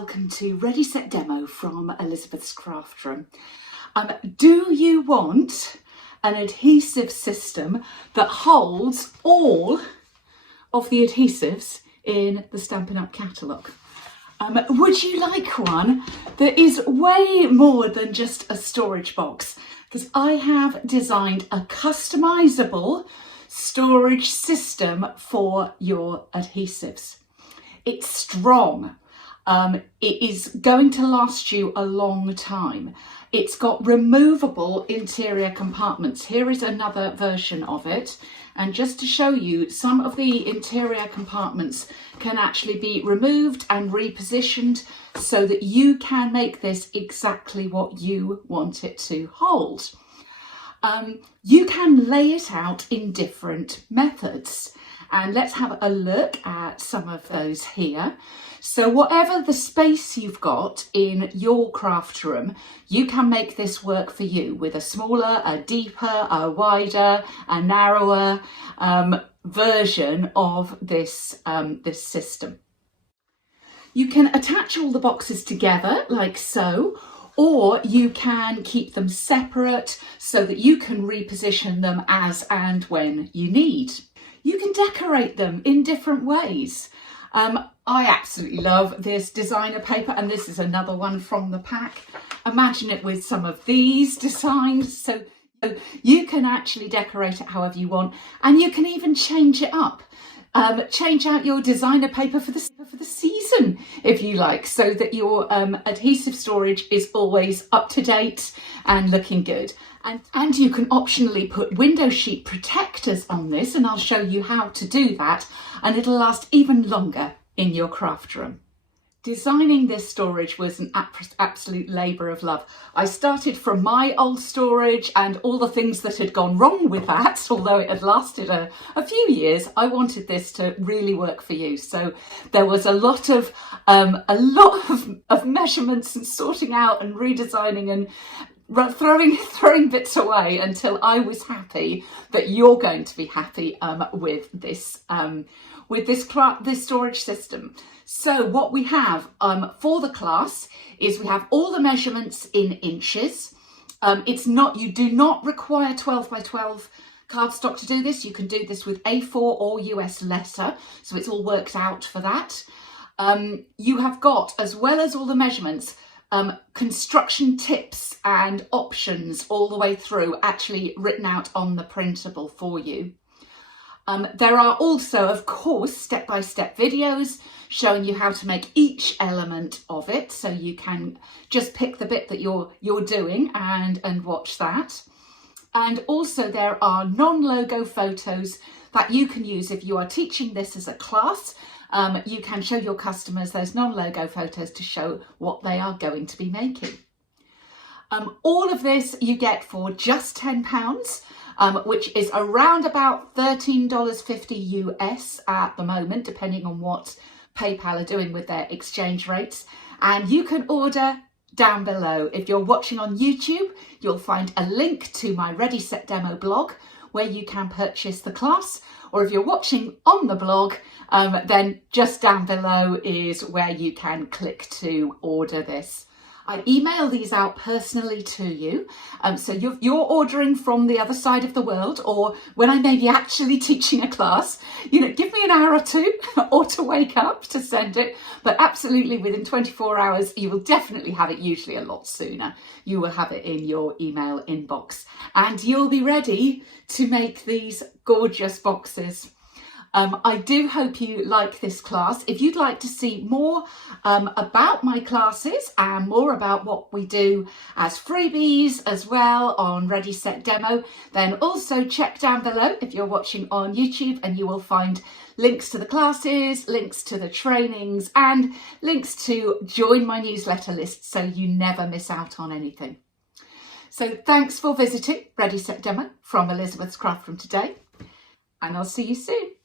welcome to Ready Set Demo from Elizabeth's Craft Room. Do you want an adhesive system that holds all of the adhesives in the Stampin' Up catalogue? Would you like one that is way more than just a storage box? Because I have designed a customisable storage system for your adhesives. It's strong. It is going to last you a long time. It's got removable interior compartments. Here is another version of it. And just to show you, some of the interior compartments can actually be removed and repositioned so that you can make this exactly what you want it to hold. You can lay it out in different methods. And let's have a look at some of those here. So whatever the space you've got in your craft room, you can make this work for you with a smaller, a deeper, a wider, a narrower version of this system. You can attach all the boxes together like so, or you can keep them separate so that you can reposition them as and when you need. You can decorate them in different ways. I absolutely love this designer paper, and this is another one from the pack. Imagine it with some of these designs. So you can actually decorate it however you want, and you can even change it up. Change out your designer paper for the season if you like, so that your adhesive storage is always up to date and looking good. And you can optionally put window sheet protectors on this, and I'll show you how to do that, and it'll last even longer in your craft room. Designing this storage was an absolute labour of love. I started from my old storage and all the things that had gone wrong with that. Although it had lasted a few years, I wanted this to really work for you. So there was a lot of measurements and sorting out and redesigning and throwing bits away until I was happy that you're going to be happy with this storage system. So what we have for the class is we have all the measurements in inches. You do not require 12 by 12 cardstock to do this. You can do this with A4 or US letter, so it's all worked out for that. You have got, as well as all the measurements, construction tips and options all the way through, actually written out on the printable for you. There are also, of course, step-by-step videos showing you how to make each element of it, so you can just pick the bit that you're doing and watch that. And also there are non-logo photos that you can use if you are teaching this as a class. You can show your customers those non-logo photos to show what they are going to be making. All of this you get for just £10, which is around about $13.50 US at the moment, depending on what PayPal are doing with their exchange rates. And you can order down below. If you're watching on YouTube, you'll find a link to my Ready Set Demo blog where you can purchase the class. Or if you're watching on the blog, then just down below is where you can click to order this. I email these out personally to you, so you're ordering from the other side of the world, or when I may be actually teaching a class, give me an hour or two or to wake up to send it, but absolutely within 24 hours, you will definitely have it, usually a lot sooner. You will have it in your email inbox, and you'll be ready to make these gorgeous boxes. I do hope you like this class. If you'd like to see more about my classes and more about what we do as freebies as well on Ready Set Demo, then also check down below if you're watching on YouTube, and you will find links to the classes, links to the trainings, and links to join my newsletter list so you never miss out on anything. So thanks for visiting Ready Set Demo from Elizabeth's Craft Room today, and I'll see you soon.